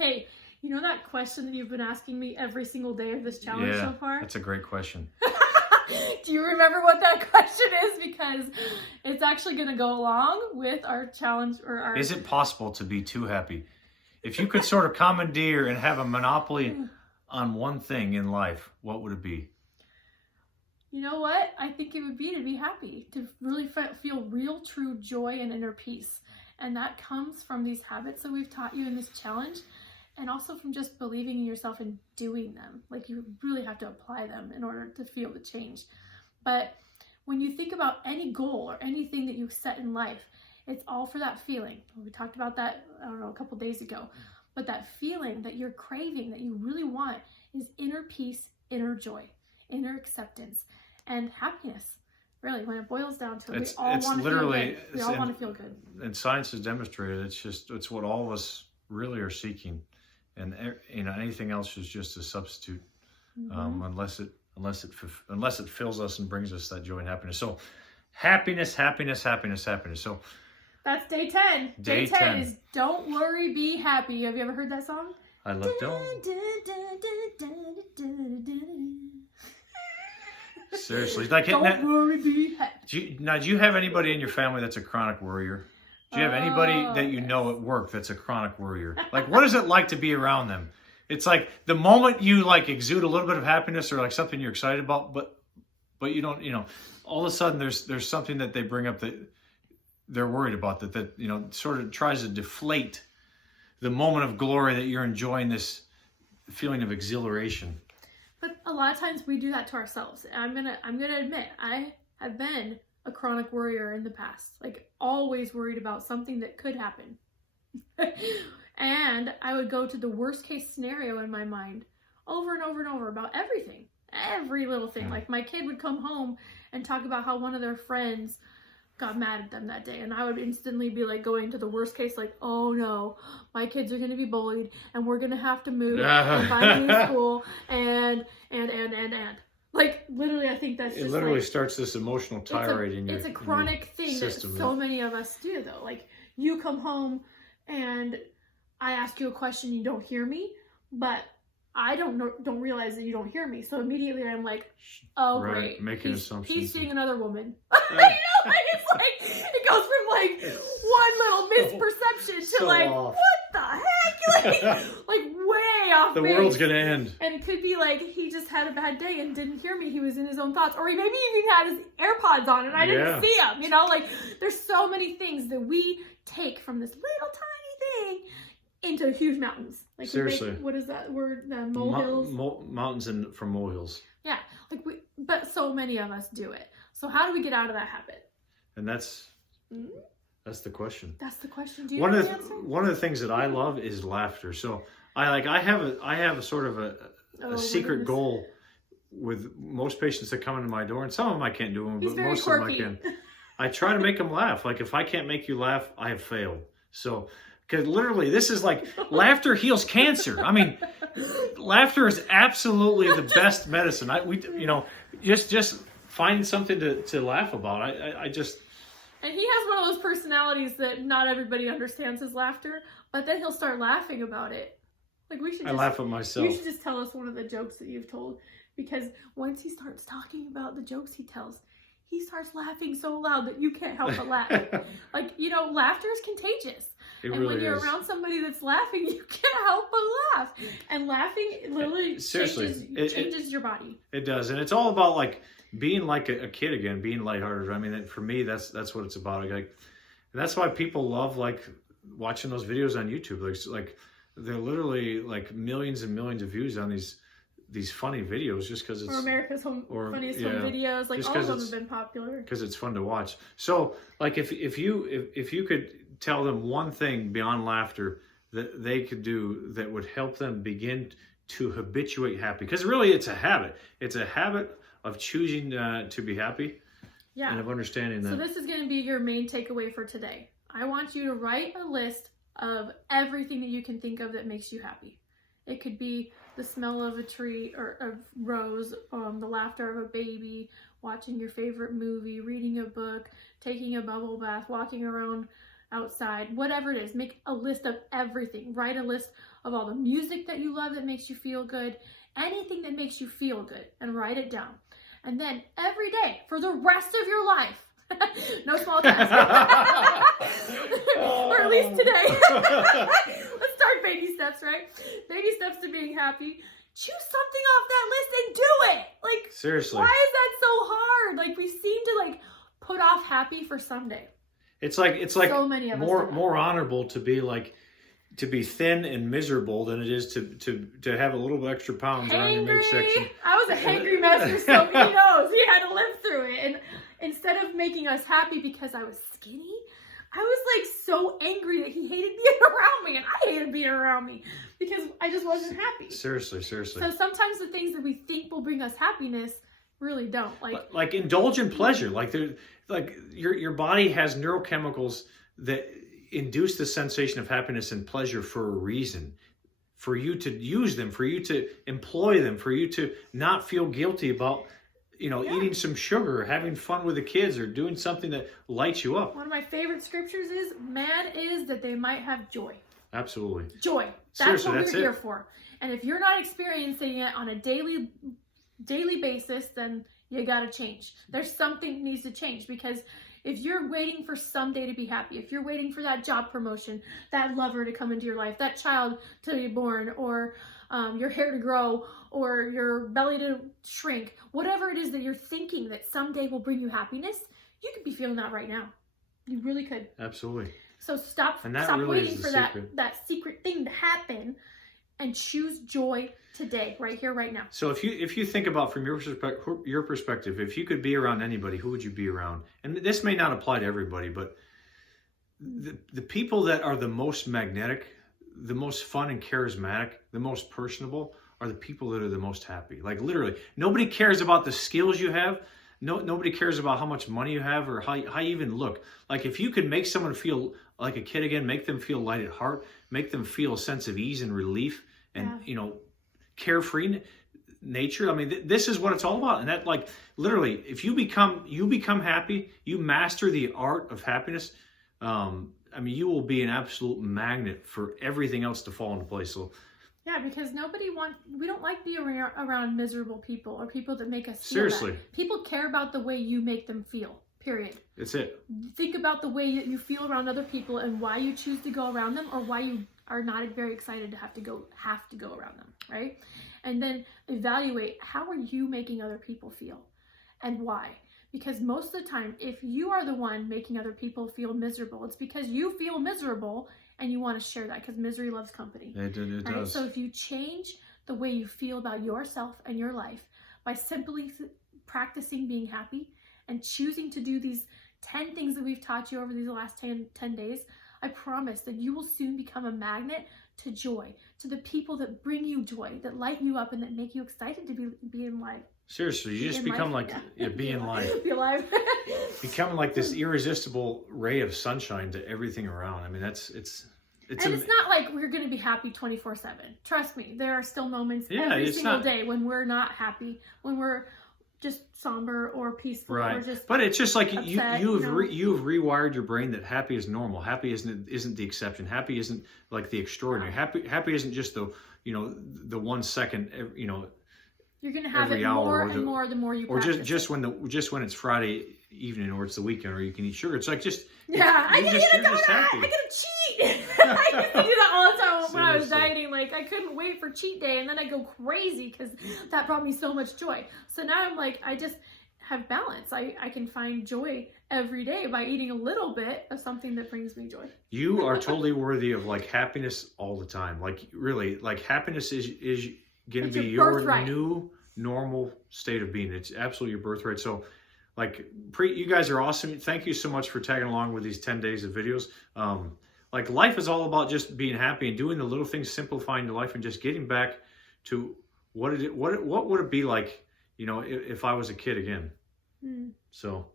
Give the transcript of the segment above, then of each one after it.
Hey, you know that question that you've been asking me every single day of this challenge so far? That's a great question. Do you remember what that question is? Because it's actually going to go along with our challenge or our... Is it possible to be too happy? If you could sort of commandeer and have a monopoly on one thing in life, what would it be? You know what? I think it would be to be happy, to really feel real, true joy and inner peace. And that comes from these habits that we've taught you in this challenge, and also from just believing in yourself and doing them. Like, you really have to apply them in order to feel the change. But when you think about any goal or anything that you set in life, it's all for that feeling. We talked about that, I don't know, a couple days ago. But that feeling that you're craving, that you really want, is inner peace, inner joy, inner acceptance, and happiness. Really, when it boils down to it, we all want to feel good. We all want to feel good. And science has demonstrated it's what all of us really are seeking, and anything else is just a substitute, unless it fills us and brings us that joy and happiness. So, happiness. So that's day 10. Day 10 is "Don't Worry, Be Happy." Have you ever heard that song? I love Don't. Seriously, like Don't worry, be happy. Do you have anybody in your family that's a chronic worrier? Do you have anybody that you know at work that's a chronic worrier? Like, what is it like to be around them? It's like the moment you like exude a little bit of happiness or like something you're excited about, but you don't, all of a sudden there's something that they bring up that they're worried about that sort of tries to deflate the moment of glory that you're enjoying, this feeling of exhilaration. But a lot of times we do that to ourselves. I'm gonna admit, I have been a chronic worrier in the past, like always worried about something that could happen. And I would go to the worst case scenario in my mind over and over and over about everything, every little thing. Like, my kid would come home and talk about how one of their friends got mad at them that day, and I would instantly be like going to the worst case, like, oh no, my kids are going to be bullied and we're going to have to move and find a new school and like, literally, I think that's just it literally starts this emotional tirade in your it's a chronic thing system, that so many of us do, though. Like, you come home and I ask you a question, you don't hear me, but I don't realize that you don't hear me. So immediately I'm like, oh, right, great. making assumptions. He's seeing another woman. It's like, it goes from like one little misperception to like, off. what the heck? Like way off The base. world's gonna end. And it could be like, he just had a bad day and didn't hear me. He was in his own thoughts. Or he maybe even had his AirPods on and I didn't see him. Like, there's so many things that we take from this little tiny thing into huge mountains. Like, seriously, what is that word? Molehills. Mountains from molehills. Yeah, but so many of us do it. So how do we get out of that habit? And that's the question. That's the question. Do you know the answer? One of the things that I love is laughter. So I have a sort of a secret goal with most patients that come into my door, and some of them I can't do them, but most of them I can. I try to make them laugh. Like, if I can't make you laugh, I have failed. So, because literally, this is like, laughter heals cancer. I mean, laughter is absolutely the best medicine. Just finding something to laugh about. I just. And he has one of those personalities that not everybody understands his laughter, but then he'll start laughing about it. Like, I laugh at myself. You should just tell us one of the jokes that you've told, because once he starts talking about the jokes he tells, he starts laughing so loud that you can't help but laugh. Like, laughter is contagious. When you're around somebody that's laughing, you can't help but laugh. And laughing literally changes your body. It does. And it's all about, like, being like a kid again, being lighthearted. I mean, for me, that's what it's about. Like, and that's why people love, like, watching those videos on YouTube. Like they're literally like millions and millions of views on these funny videos, just because it's America's Funniest Home Videos. Like, all of them have been popular because it's fun to watch. So, like, if you could tell them one thing beyond laughter that they could do that would help them begin to habituate happy, because really it's a habit. It's a habit of choosing to be happy. Yeah. And of understanding that. So this is going to be your main takeaway for today. I want you to write a list of everything that you can think of that makes you happy. It could be the smell of a tree or a rose, the laughter of a baby, watching your favorite movie, reading a book, taking a bubble bath, walking around outside, whatever it is. Make a list of everything. Write a list of all the music that you love that makes you feel good, anything that makes you feel good, and write it down. And then every day for the rest of your life, no small task, or at least today. Let's start baby steps, right? Baby steps to being happy. Choose something off that list and do it. Like, seriously, why is that so hard? Like, we seem to like put off happy for someday. It's like so many of us more honorable to be thin and miserable than it is to have a little extra pounds around your midsection. I was a hangry mess, so he knows. He had to live through it. And instead of making us happy because I was skinny, I was like so angry that he hated being around me, and I hated being around me because I just wasn't happy. Seriously. So sometimes the things that we think will bring us happiness really don't. Like indulge in pleasure. Like your body has neurochemicals that induce the sensation of happiness and pleasure for a reason. For you to use them, for you to employ them, for you to not feel guilty about eating some sugar, or having fun with the kids, or doing something that lights you up. One of my favorite scriptures is, man is that they might have joy. Absolutely. Joy. That's what we're here for. And if you're not experiencing it on a daily basis, then you got to change. There's something that needs to change, because if you're waiting for someday to be happy, if you're waiting for that job promotion, that lover to come into your life, that child to be born, or your hair to grow, or your belly to shrink, whatever it is that you're thinking that someday will bring you happiness, you could be feeling that right now. You really could. Absolutely. So stop really waiting for that secret thing to happen, and choose joy today, right here, right now. So if you think about from your perspective, if you could be around anybody, who would you be around? And this may not apply to everybody, but the people that are the most magnetic, the most fun and charismatic, the most personable, are the people that are the most happy. Like, literally, nobody cares about the skills you have. Nobody cares about how much money you have or how you even look. Like, if you could make someone feel like a kid again, make them feel light at heart, make them feel a sense of ease and relief, and carefree nature. I mean, this is what it's all about. And that, like, literally, if you become happy, you master the art of happiness. I mean, you will be an absolute magnet for everything else to fall into place. So, yeah, because we don't like being around miserable people or people that make us feel seriously bad. People care about the way you make them feel, period. That's it. Think about the way that you feel around other people and why you choose to go around them, or why you are not very excited to have to go around them, right? And then evaluate, how are you making other people feel and why? Because most of the time, if you are the one making other people feel miserable, it's because you feel miserable and you want to share that, because misery loves company. It does. So if you change the way you feel about yourself and your life by simply practicing being happy and choosing to do these 10 things that we've taught you over these last 10 days, I promise that you will soon become a magnet to joy, to the people that bring you joy, that light you up, and that make you excited to be in life. Seriously, you just become like, be in life. Be alive. Become like this irresistible ray of sunshine to everything around. I mean, it's not like we're going to be happy 24/7. Trust me, there are still moments every single day when we're not happy, when we're just somber or peaceful, right? Or just but it's just like upset, you've rewired your brain that happy is normal. Happy isn't the exception. Happy isn't like the extraordinary. Happy isn't just the 1 second. You're gonna have it more and more the more you practice. Or just when it's Friday evening or it's the weekend or you can eat sugar. It's like just I can eat a donut. I gotta cheat. I used to do that all the time when I was dieting. Like, I couldn't wait for cheat day, and then I go crazy because that brought me so much joy. So now I'm like, I just have balance. I can find joy every day by eating a little bit of something that brings me joy. You are totally worthy of like happiness all the time. Like, really, like, happiness is going to be your new normal state of being. It's absolutely your birthright. So, like, you guys are awesome. Thank you so much for tagging along with these 10 days of videos. Like, life is all about just being happy and doing the little things, simplifying your life, and just getting back to what would it be like, if I was a kid again. So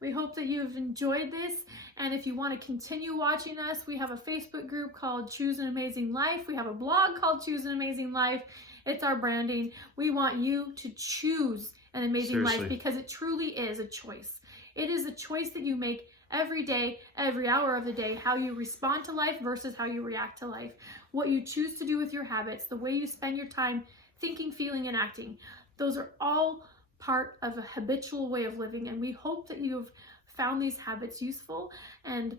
we hope that you've enjoyed this, and if you want to continue watching us, we have a Facebook group called Choose an Amazing Life. We have a blog called Choose an Amazing Life. It's our branding. We want you to choose an amazing life, because it truly is a choice. It is a choice that you make every day, every hour of the day, how you respond to life versus how you react to life, what you choose to do with your habits, the way you spend your time thinking, feeling, and acting. Those are all part of a habitual way of living, and we hope that you've found these habits useful and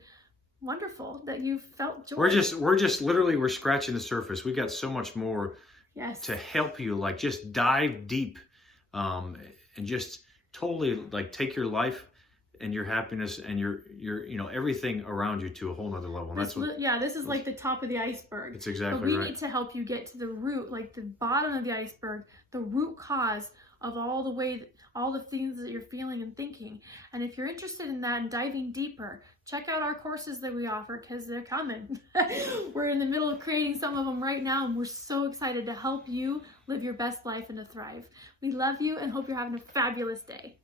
wonderful, that you felt joy. We're just literally, we're scratching the surface. We got so much more to help you, like just dive deep, and just totally like take your life and your happiness and your everything around you to a whole nother level. And that's what, this is like the top of the iceberg. It's exactly but we right. need to help you get to the root, like the bottom of the iceberg, the root cause of all the things that you're feeling and thinking. And if you're interested in that and diving deeper, check out our courses that we offer, because they're coming. We're in the middle of creating some of them right now, and we're so excited to help you live your best life and to thrive. We love you and hope you're having a fabulous day.